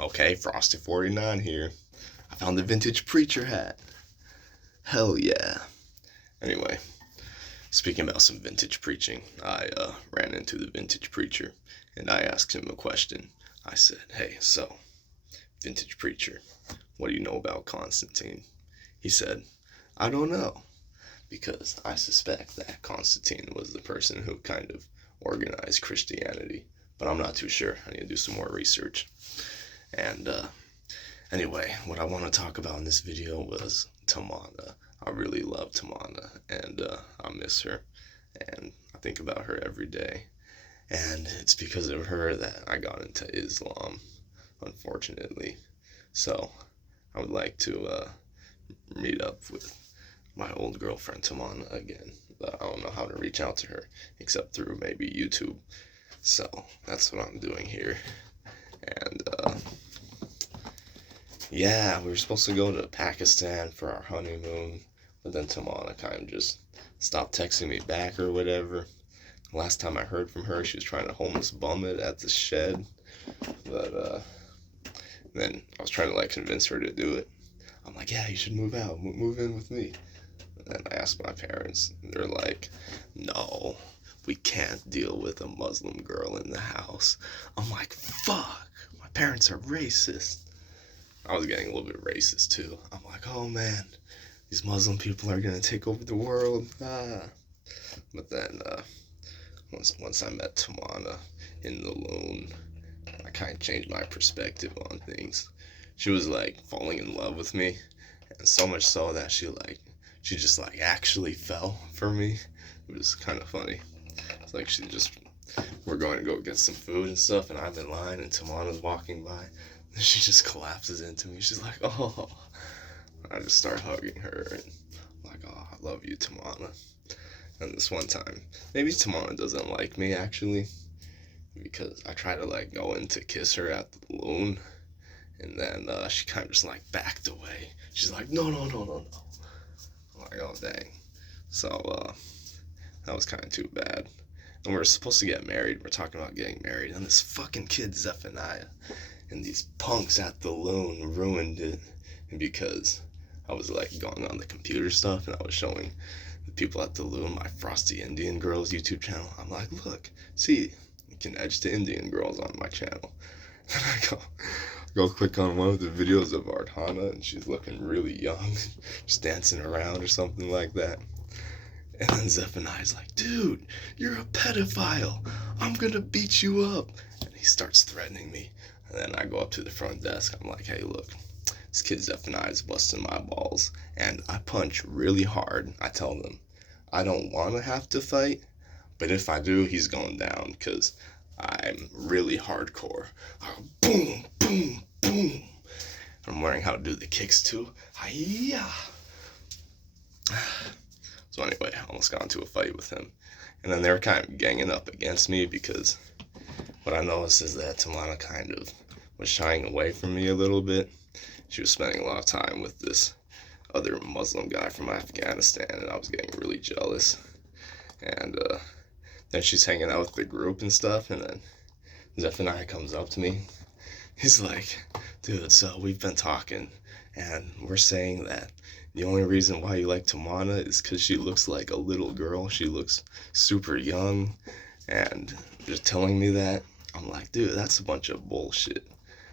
Okay, Frosty49 here. I found the vintage preacher hat. Hell yeah. Anyway, speaking about some vintage preaching, I ran into the vintage preacher and I asked him a question. I said, hey, so, vintage preacher, what do you know about Constantine? He said, I don't know, because I suspect that Constantine was the person who kind of organized Christianity, but I'm not too sure. I need to do some more research. And anyway, what I want to talk about in this video was Tamana. I really love Tamana, and I miss her, and I think about her every day. And it's because of her that I got into Islam, unfortunately. So I would like to meet up with my old girlfriend Tamana again, but I don't know how to reach out to her except through maybe YouTube. So that's what I'm doing here. And yeah, we were supposed to go to Pakistan for our honeymoon, but then Tamana kind of just stopped texting me back or whatever. Last time I heard from her, she was trying to homeless bum it at the shed, but then I was trying to like convince her to do it. I'm like, yeah, you should move out, move in with me. And then I asked my parents, and they're like, no, we can't deal with a Muslim girl in the house. I'm like, fuck, my parents are racist. I was getting a little bit racist too. I'm like, oh man, these Muslim people are gonna take over the world. But then once I met Tamana in the loon, I kind of changed my perspective on things. She was like falling in love with me, and so much so that she just like actually fell for me. It was kind of funny. It's like we're going to go get some food and stuff, and I'm in line, and Tamana's walking by. And she just collapses into me. She's like, oh. I just start hugging her, and I'm like, oh, I love you, Tamana. And this one time, maybe Tamana doesn't like me, actually, because I try to, like, go in to kiss her at the loon, and then she kind of just, like, backed away. She's like, no. I'm like, oh, dang. So, that was kind of too bad. And we were supposed to get married. We're talking about getting married, and this fucking kid, Zephaniah, and these punks at the loon ruined it. And because I was like going on the computer stuff and I was showing the people at the loon my Frosty Indian Girls YouTube channel, I'm like, look, see, you can edge to Indian girls on my channel. And I go click on one of the videos of Ardhana, and she's looking really young, just dancing around or something like that. And then Zephaniah's like, dude, you're a pedophile. I'm gonna beat you up. And he starts threatening me. And then I go up to the front desk. I'm like, hey, look, this kid Zephaniah is busting my balls. And I punch really hard. I tell them, I don't want to have to fight, but if I do, he's going down because I'm really hardcore. I go, boom, boom, boom. I'm learning how to do the kicks too. Hi-ya. So anyway, I almost got into a fight with him. And then they were kind of ganging up against me because what I noticed is that Tamana kind of was shying away from me a little bit. She was spending a lot of time with this other Muslim guy from Afghanistan, and I was getting really jealous. And then she's hanging out with the group and stuff, and then Zephaniah comes up to me. He's like, dude, so we've been talking, and we're saying that the only reason why you like Tamana is because she looks like a little girl. She looks super young, and just telling me that, I'm like, dude, that's a bunch of bullshit.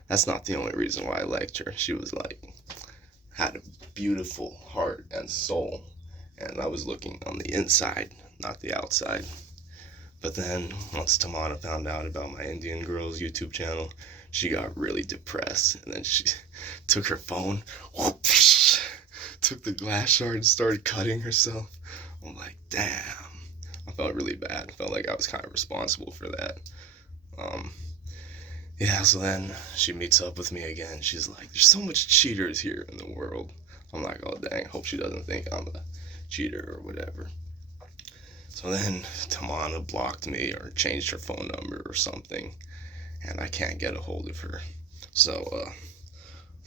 That's not the only reason why I liked her. She was like, had a beautiful heart and soul, and I was looking on the inside, not the outside. But then, once Tamana found out about my Indian Girls YouTube channel, she got really depressed, and then she took her phone, whoosh, took the glass shard and started cutting herself. I'm like, damn. I felt really bad. I felt like I was kind of responsible for that. Yeah, so then she meets up with me again. She's like, there's so much cheaters here in the world. I'm like, oh dang, hope she doesn't think I'm a cheater or whatever. So then Tamana blocked me or changed her phone number or something, and I can't get a hold of her. So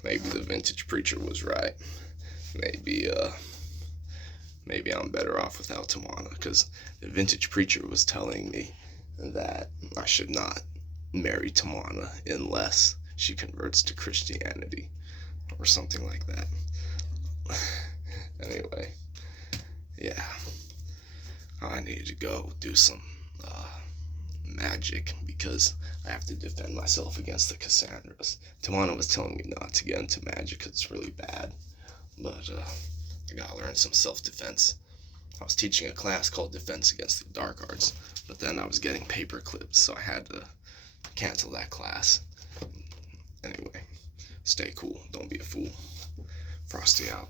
maybe the vintage preacher was right. Maybe I'm better off without Tamana, because the vintage preacher was telling me that I should not marry Tamana unless she converts to Christianity or something like that. Anyway, yeah, I need to go do some magic because I have to defend myself against the Cassandras. Tamana was telling me not to get into magic because it's really bad, but I gotta learn some self-defense. I was teaching a class called Defense Against the Dark Arts, but then I was getting paper clips, so I had to cancel that class. Anyway, stay cool, don't be a fool. Frosty out.